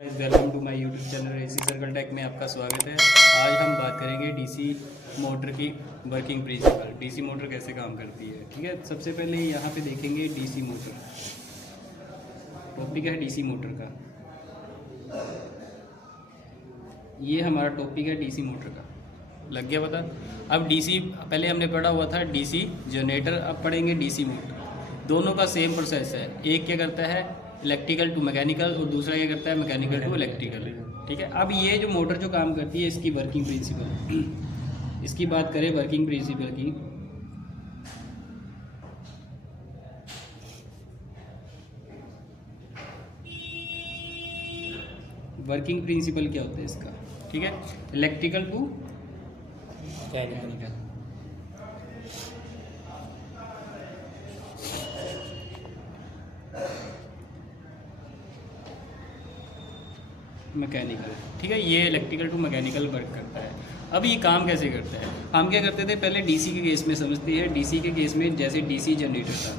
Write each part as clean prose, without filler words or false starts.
Welcome to my YouTube channel AC circle tech में आपका स्वागत है। आज हम बात करेंगे डीसी मोटर की वर्किंग प्रिंसिपल, डीसी मोटर कैसे काम करती है। ठीक है, सबसे पहले यहाँ पे देखेंगे डीसी मोटर। टॉपिक है डीसी मोटर का, ये हमारा टॉपिक है डीसी मोटर का। लग गया पता। अब डीसी पहले हमने पढ़ा हुआ था डीसी जनरेटर, अब पढ़ेंगे डीसी मोटर। दोनों का सेम प्रोसेस है। एक क्या करता है इलेक्ट्रिकल टू मैकेनिकल और दूसरा क्या करता है मैकेनिकल टू इलेक्ट्रिकल। ठीक है, अब ये जो मोटर जो काम करती है इसकी वर्किंग प्रिंसिपल, इसकी बात करें वर्किंग प्रिंसिपल की। वर्किंग प्रिंसिपल क्या होता है इसका? ठीक है, इलेक्ट्रिकल टू मैकेनिकल। मैकेनिकल, ठीक है, ये इलेक्ट्रिकल टू मैकेनिकल वर्क करता है। अब ये काम कैसे करता है? हम क्या करते थे पहले डीसी के केस में समझते हैं। डीसी के केस में जैसे डीसी जनरेटर था,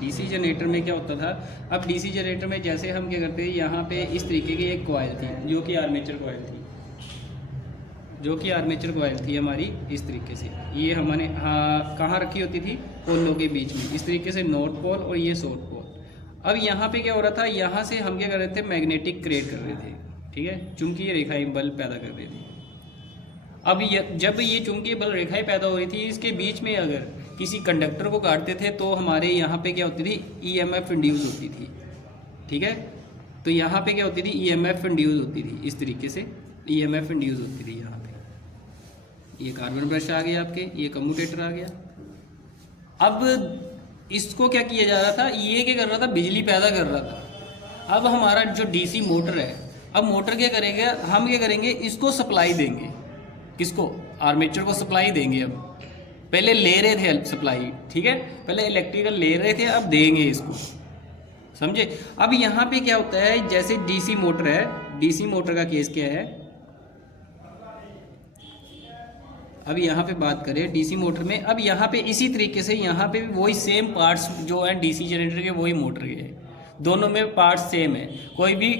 डीसी जनरेटर में क्या होता था। अब डीसी जनरेटर में जैसे हम क्या करते हैं, यहाँ पे इस तरीके की एक कॉइल थी जो कि आर्मेचर कॉइल थी, जो कि आर्मेचर कॉइल थी हमारी इस तरीके से। ये हमने कहाँ रखी होती थी? पोलों के बीच में, इस तरीके से नॉर्थ पोल और ये साउथ पोल। अब यहाँ पे क्या हो रहा था, यहाँ से हम क्या कर रहे थे मैग्नेटिक क्रिएट कर रहे थे। ठीक है, चुंबकीय रेखाएं बल पैदा कर रहे थे। अब जब ये चुंबकीय बल रेखाएं पैदा हो रही थी, इसके बीच में अगर किसी कंडक्टर को काटते थे तो हमारे यहाँ पे क्या होती थी, ईएमएफ इंड्यूस होती थी। ठीक है, तो यहाँ पे क्या होती थी, ईएमएफ इंड्यूस होती थी इस तरीके से, ईएमएफ इंड्यूस होती थी यहाँ पे। ये कार्बन ब्रश आ गया आपके, ये कम्यूटेटर आ गया। अब इसको क्या किया जा रहा था, ये क्या कर रहा था, बिजली पैदा कर रहा था। अब हमारा जो डीसी मोटर है, अब मोटर क्या करेगा, हम क्या करेंगे, इसको सप्लाई देंगे। किसको? आर्मेचर को सप्लाई देंगे। अब पहले ले रहे थे सप्लाई, ठीक है, पहले इलेक्ट्रिकल ले रहे थे, अब देंगे इसको। समझे? अब यहाँ पे क्या होता है, जैसे डीसी मोटर है, डीसी मोटर का केस क्या है, अब यहाँ पे बात करें डीसी मोटर में। अब यहाँ पे इसी तरीके से यहाँ पे भी वही सेम पार्ट्स जो है डीसी जनरेटर के, वही मोटर के, दोनों में पार्ट्स सेम है, कोई भी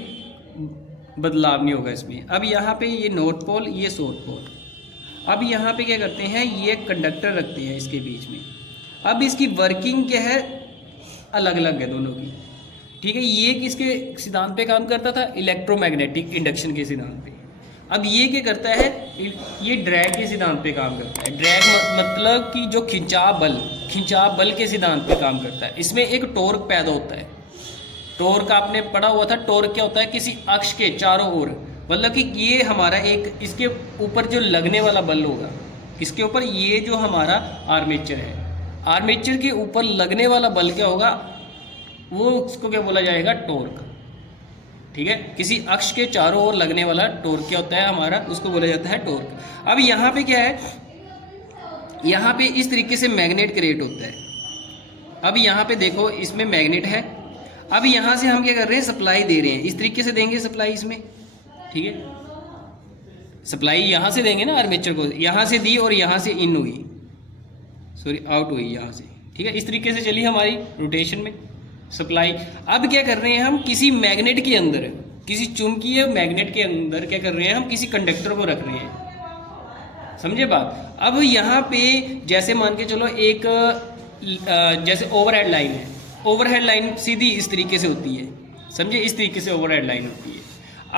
बदलाव नहीं होगा इसमें। अब यहाँ पे ये नॉर्थ पोल, ये साउथ पोल। अब यहाँ पे क्या करते हैं, ये कंडक्टर रखते हैं इसके बीच में। अब इसकी वर्किंग क्या है, अलग अलग है दोनों की। ठीक है, ये किसके सिद्धांत पे काम करता था? इलेक्ट्रोमैग्नेटिक इंडक्शन के सिद्धांत पे। अब ये क्या करता है, ये ड्रैग के सिद्धांत पे काम करता है। ड्रैग मतलब कि जो खिंचाव बल के सिद्धांत पे काम करता है। इसमें एक टॉर्क पैदा होता है। टॉर्क आपने पढ़ा हुआ था, टॉर्क क्या होता है, किसी अक्ष के चारों ओर, मतलब कि ये हमारा एक, इसके ऊपर जो लगने वाला बल होगा, किसके ऊपर, ये जो हमारा आर्मेचर है, आर्मेचर के ऊपर लगने वाला बल क्या होगा, वो उसको क्या बोला जाएगा, टॉर्क। ठीक है, किसी अक्ष के चारों ओर लगने वाला टॉर्क क्या होता है हमारा, उसको बोला जाता है टॉर्क। अब यहाँ पे क्या है, यहाँ पे इस तरीके से मैग्नेट क्रिएट होता है। अब यहाँ पे देखो, इसमें मैग्नेट है। अब यहाँ से हम क्या कर रहे हैं, सप्लाई दे रहे हैं, इस तरीके से देंगे सप्लाई इसमें। ठीक है, सप्लाई यहाँ से देंगे ना आर्मेचर को, यहाँ से दी और यहाँ से इन हुई, सॉरी आउट हुई यहाँ से। ठीक है, इस तरीके से चली हमारी रोटेशन में सप्लाई। अब क्या कर रहे हैं हम, किसी मैग्नेट के अंदर, किसी चुंबकीय मैग्नेट के अंदर क्या कर रहे हैं, हम किसी कंडक्टर को रख रहे हैं। समझे बात? अब यहाँ पे जैसे मान के चलो एक जैसे ओवरहेड लाइन है, ओवरहेड लाइन सीधी इस तरीके से होती है, समझे, इस तरीके से ओवरहेड लाइन होती है।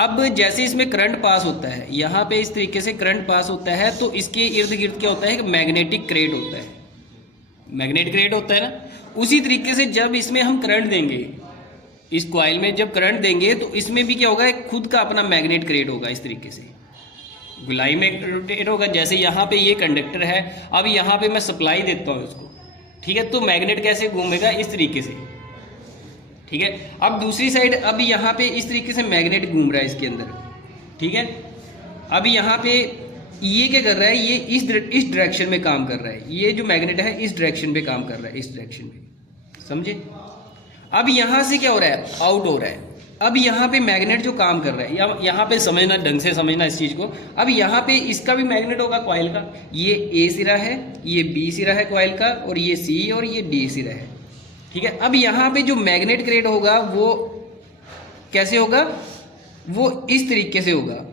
अब जैसे इसमें करंट पास होता है, यहाँ पे इस तरीके से करंट पास होता है, तो इसके इर्द गिर्द क्या होता है, मैग्नेटिक क्रिएट होता है, मैग्नेट क्रिएट होता है ना। उसी तरीके से जब इसमें हम करंट देंगे, इस कॉइल में जब करंट देंगे, तो इसमें भी क्या होगा, खुद का अपना मैग्नेट क्रिएट होगा। इस तरीके से गुलाई में रोटेट होगा। जैसे यहाँ पे ये कंडक्टर है, अब यहाँ पे मैं सप्लाई देता हूँ इसको, ठीक है, तो मैग्नेट कैसे घूमेगा, इस तरीके से। ठीक है, अब दूसरी साइड, अब यहाँ पे इस तरीके से मैग्नेट घूम रहा है इसके अंदर। ठीक है, अब यहाँ पे ये क्या कर रहा है, ये इस डायरेक्शन में काम कर रहा है, ये जो मैग्नेट है इस डायरेक्शन पे काम कर रहा है, इस डायरेक्शन में। समझे? अब यहाँ से क्या हो रहा है, आउट हो रहा है। अब यहाँ पे मैग्नेट जो काम कर रहा है, यहाँ पे समझना, ढंग से समझना इस चीज़ को। अब यहाँ पे इसका भी मैग्नेट होगा कॉइल का, ये ए सिरा है, ये बी सिरा है कॉइल का, और ये सी और ये डी सिरा है। ठीक है, अब यहाँ पे जो मैग्नेट क्रिएट होगा वो कैसे होगा, वो इस तरीके से होगा,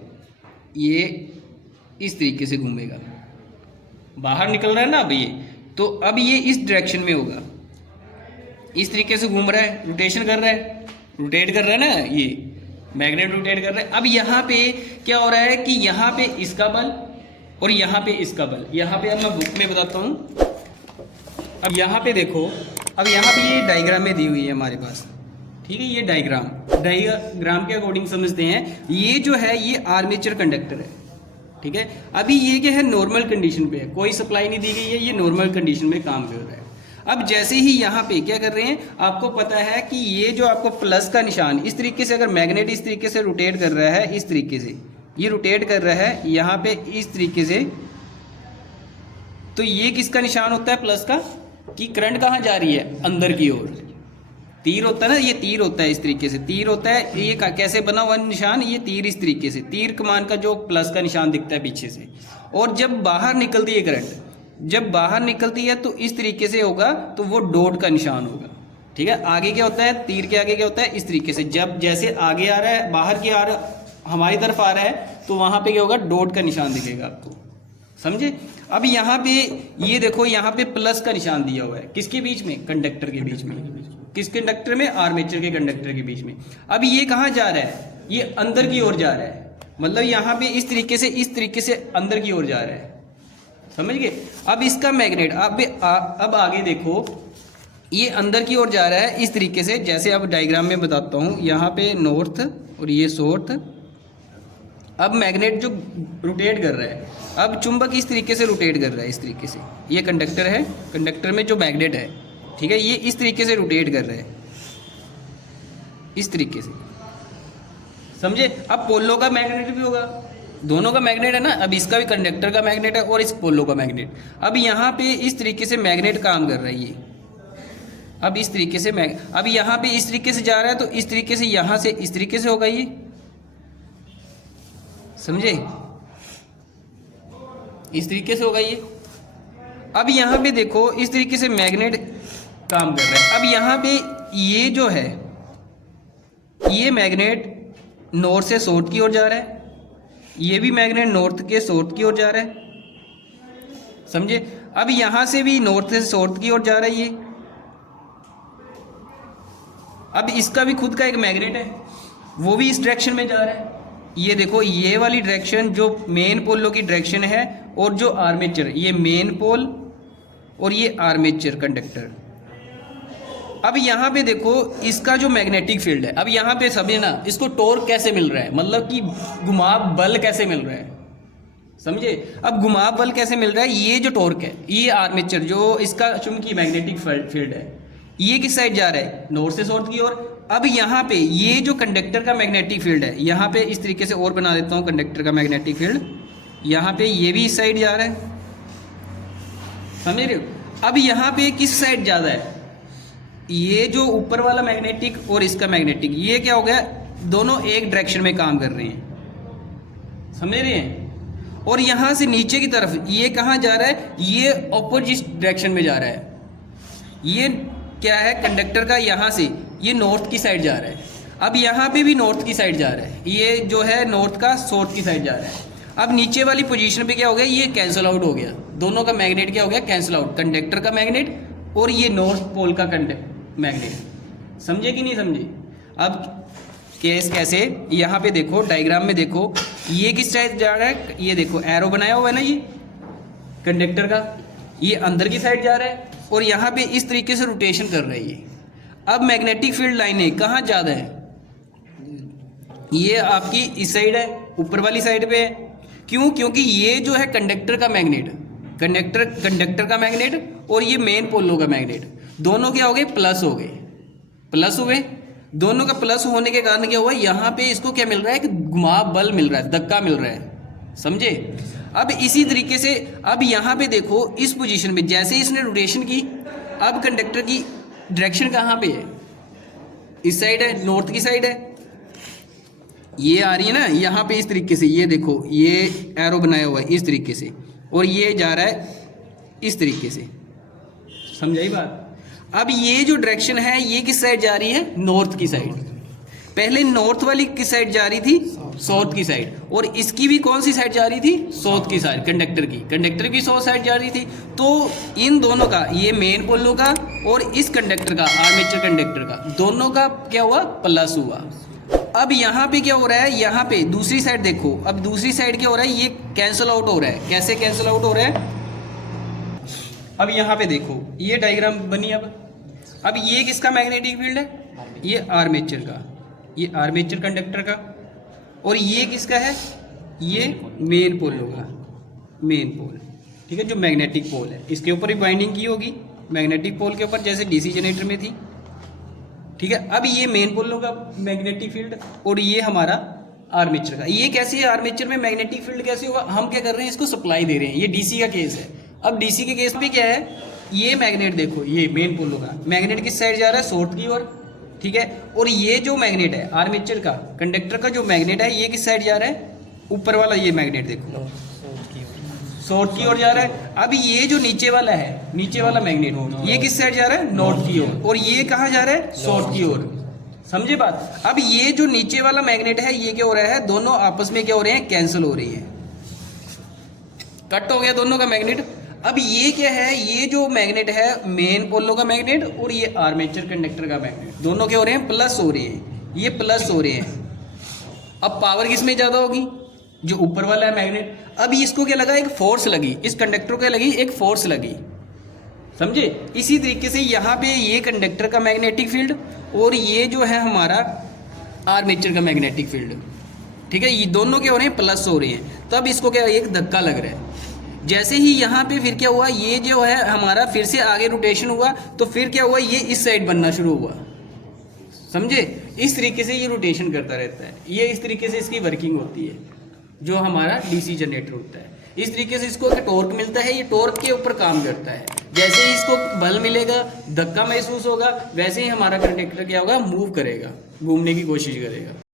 ये इस तरीके से घूमेगा, बाहर निकल रहा है ना अब ये, तो अब ये इस डायरेक्शन में होगा, इस तरीके से घूम रहा है, रोटेशन कर रहा है, रोटेट कर रहा है ना, ये मैग्नेट रोटेट कर रहा है। अब यहाँ पे क्या हो रहा है कि यहाँ पे इसका बल और यहाँ पे इसका बल, यहाँ पे अब मैं बुक में बताता हूँ। अब यहाँ पे देखो, अब यहाँ पे ये डायग्राम में दी हुई है हमारे पास, ठीक है, ये डायग्राम के अकॉर्डिंग समझते हैं। ये जो है ये आर्मेचर कंडक्टर है, ठीक है। अभी ये क्या है, नॉर्मल कंडीशन पे है, कोई सप्लाई नहीं दी गई है, ये नॉर्मल कंडीशन में काम कर रहा है। अब जैसे ही यहाँ पे क्या कर रहे हैं, आपको पता है कि ये जो आपको प्लस का निशान इस तरीके से, अगर मैग्नेट इस तरीके से रोटेट कर रहा है, इस तरीके से ये रोटेट कर रहा है यहाँ पे इस तरीके से, तो ये किसका निशान होता है, प्लस का, कि करंट कहाँ जा रही है, अंदर की ओर। तीर होता है ना, ये तीर होता है, इस तरीके से तीर होता है। ये कैसे बना हुआ निशान, ये तीर इस तरीके से, तीर कमान का जो प्लस का निशान दिखता है पीछे से। और जब बाहर निकलती है करंट, जब बाहर निकलती है तो इस तरीके से होगा, तो वो डॉट का निशान होगा, ठीक है। आगे क्या होता है, तीर के आगे क्या होता है, इस तरीके से, जब जैसे आगे आ रहा है, बाहर की आ रहा, हमारी तरफ आ रहा है, तो वहाँ पे क्या होगा, डॉट का निशान दिखेगा आपको, समझे। अब यहाँ पे ये देखो, यहाँ पे प्लस का निशान दिया हुआ है, किसके बीच में, कंडक्टर के बीच में। किस कंडक्टर में, आर्मेचर के कंडक्टर के बीच में। अब ये कहाँ जा रहा है, ये अंदर की ओर जा रहा है, मतलब यहाँ पे इस तरीके से अंदर की ओर जा रहा है, समझ गए। अब इसका मैग्नेट, अब आगे देखो, ये अंदर की ओर जा रहा है इस तरीके से, जैसे अब डायग्राम में बताता हूँ, यहाँ पे नॉर्थ और ये साउथ। अब मैग्नेट जो रोटेट कर रहा है, अब चुंबक इस तरीके से रोटेट कर रहा है, इस तरीके से, ये कंडक्टर है, कंडक्टर में जो मैग्नेट है, ठीक है, ये इस तरीके से रोटेट कर रहा है, इस तरीके से, समझे। अब पोलो का मैग्नेट भी होगा, दोनों का मैग्नेट है ना, अब इसका भी कंडक्टर का मैग्नेट है और इस पोलो का मैग्नेट। अब यहाँ पे इस तरीके से मैग्नेट काम कर रहा है ये, अब इस तरीके से अब यहाँ पे इस तरीके से जा रहा है, तो इस तरीके से यहाँ से इस तरीके से होगा ये, समझे, इस तरीके से होगा ये। अब यहाँ पे देखो, इस तरीके से मैग्नेट काम कर रहा है। अब यहाँ पे ये जो है, ये मैग्नेट नॉर्थ से साउथ की ओर जा रहा है, ये भी मैग्नेट नॉर्थ के साउथ की ओर जा रहा है, समझे। अब यहाँ से भी नॉर्थ से साउथ की ओर जा रहा है ये। अब इसका भी खुद का एक मैग्नेट है, वो भी इस डायरेक्शन में जा रहा है। ये देखो, ये वाली डायरेक्शन जो मेन पोलों की डायरेक्शन है, और जो आर्मेचर, ये मेन पोल और ये आर्मेचर कंडक्टर। अब यहाँ पे देखो, इसका जो मैग्नेटिक फील्ड है, अब यहाँ पे सभी ना, इसको टॉर्क कैसे मिल रहा है, मतलब कि घुमाव बल कैसे मिल रहा है, समझे। अब घुमाव बल कैसे मिल रहा है, ये जो टॉर्क है, ये आर्मेचर जो इसका चुंबकीय मैग्नेटिक फील्ड है, ये किस साइड जा रहा है, नॉर्थ से साउथ की ओर। अब यहाँ पे ये जो कंडक्टर का मैग्नेटिक फील्ड है, यहाँ पे इस तरीके से और बना देता हूँ कंडक्टर का मैग्नेटिक फील्ड, यहाँ पे ये भी इस साइड जा रहा है, समझ रहे हो। अब यहाँ पे किस साइड ज़्यादा है, ये जो ऊपर वाला मैग्नेटिक और इसका मैग्नेटिक, ये क्या हो गया, दोनों एक डायरेक्शन में काम कर रहे हैं, समझ रहे हैं। और यहाँ से नीचे की तरफ ये कहाँ जा रहा है, ये ऑपोजिट डायरेक्शन में जा रहा है। ये क्या है, कंडक्टर का यहाँ से ये नॉर्थ की साइड जा रहा है। अब यहाँ पे भी नॉर्थ की साइड जा रहा है, ये जो है नॉर्थ का साउथ की साइड जा रहा है। अब नीचे वाली पोजीशन पे क्या हो गया, ये कैंसिल आउट हो गया, दोनों का मैग्नेट क्या हो गया, कैंसिल आउट, कंडक्टर का मैग्नेट और ये नॉर्थ पोल का मैग्नेट, समझे कि नहीं समझे। अब केस कैसे, यहाँ पे देखो डायग्राम में देखो, ये किस साइड जा रहा है, ये देखो एरो बनाया हुआ है ना, ये कंडक्टर का, ये अंदर की साइड जा रहा है और यहाँ पे इस तरीके से रोटेशन कर रहा है ये। अब मैग्नेटिक फील्ड लाइनें कहाँ ज़्यादा है, ये आपकी इस साइड है, ऊपर वाली साइड पे है। क्यों, क्योंकि ये जो है कंडक्टर का मैग्नेट, कंडक्टर का मैग्नेट और ये मेन पोलो का मैग्नेट, दोनों क्या हो गए, प्लस हो गए, प्लस हुए। दोनों का प्लस होने के कारण क्या हुआ, यहाँ पे इसको क्या मिल रहा है, कि घुमाव बल मिल रहा है, धक्का मिल रहा है, समझे। अब इसी तरीके से अब यहाँ पे देखो, इस पोजीशन में जैसे इसने रोटेशन की, अब कंडक्टर की डायरेक्शन कहाँ पे है, इस साइड है, नॉर्थ की साइड है, ये आ रही है ना यहाँ पे इस तरीके से, ये देखो ये एरो बनाया हुआ है इस तरीके से, और ये जा रहा है इस तरीके से, समझाई बात। अब ये जो डायरेक्शन है ये किस साइड जा रही है, नॉर्थ की साइड। पहले नॉर्थ वाली किस साइड जा रही थी, साउथ की साइड, और इसकी भी कौन सी साइड जा रही थी, साउथ की साइड, कंडक्टर की साउथ साइड जा रही थी। तो इन दोनों का, ये मेन पोलो का और इस कंडक्टर का, आर्मेचर कंडक्टर का, दोनों का क्या हुआ, प्लस हुआ। अब यहाँ पे क्या हो रहा है, यहाँ पे दूसरी साइड देखो, अब दूसरी साइड क्या हो रहा है, ये कैंसिल आउट हो रहा है। कैसे कैंसिल आउट हो रहा है, अब यहाँ पे देखो, ये डायग्राम बनी। अब ये किसका मैग्नेटिक फील्ड है, ये आर्मेचर का, ये आर्मेचर कंडक्टर का, और ये किसका है, ये मेन पोलो का, मेन पोल, ठीक है, जो मैग्नेटिक पोल है, इसके ऊपर ही बाइंडिंग की होगी, मैग्नेटिक पोल के ऊपर, जैसे डीसी जनरेटर में थी, ठीक है। अब ये मेन पोलो का मैग्नेटिक फील्ड और ये हमारा आर्मेचर का। ये कैसे है, आर्मेचर में मैग्नेटिक फील्ड कैसे होगा, हम क्या कर रहे हैं, इसको सप्लाई दे रहे हैं, ये डीसी का केस है। अब डीसी के केस में क्या है, ये मैग्नेट देखो, ये मेन पोलो का मैग्नेट किस साइड जा रहा है, साउथ की ओर, ठीक है। और ये जो मैग्नेट है आर्मेचर का, कंडक्टर का जो मैग्नेट है, ये किस साइड जा रहा है, ऊपर वाला ये मैग्नेट देखो, साउथ की ओर जा रहा है। अब ये जो नीचे वाला है, नीचे वाला मैग्नेट, ये किस साइड जा रहा है, नॉर्थ की ओर, और ये कहाँ जा रहा है, साउथ की ओर। समझे बात। अब ये जो नीचे वाला मैग्नेट है, ये क्या हो रहा है, दोनों आपस में क्या हो रहे हैं, कैंसिल हो रही है, कट हो गया दोनों का मैग्नेट। अब ये क्या है, ये जो मैग्नेट है मेन पोलो का मैग्नेट और ये आर्मेचर कंडक्टर का मैग्नेट, दोनों क्या हो रहे हैं, प्लस हो रहे हैं, ये प्लस हो रहे हैं। अब पावर किस में ज़्यादा होगी, जो ऊपर वाला है मैग्नेट। अब इसको क्या लगा, एक फोर्स लगी, इस कंडक्टर को लगी एक फोर्स लगी, समझे। इसी तरीके से यहाँ पे ये कंडक्टर का मैग्नेटिक फील्ड और ये जो है हमारा आर्मेचर का मैग्नेटिक फील्ड, ठीक है, ये दोनों क्या हो रहे हैं, प्लस हो रहे हैं। तो अब इसको क्या, एक धक्का लग रहा है। जैसे ही यहाँ पे फिर क्या हुआ, ये जो है हमारा फिर से आगे रोटेशन हुआ, तो फिर क्या हुआ, ये इस साइड बनना शुरू हुआ, समझे। इस तरीके से ये रोटेशन करता रहता है, ये इस तरीके से इसकी वर्किंग होती है, जो हमारा डीसी जनरेटर होता है। इस तरीके से इसको टॉर्क मिलता है, ये टॉर्क के ऊपर काम करता है। जैसे ही इसको बल मिलेगा, धक्का महसूस होगा, वैसे ही हमारा कंडक्टर क्या होगा, मूव करेगा, घूमने की कोशिश करेगा।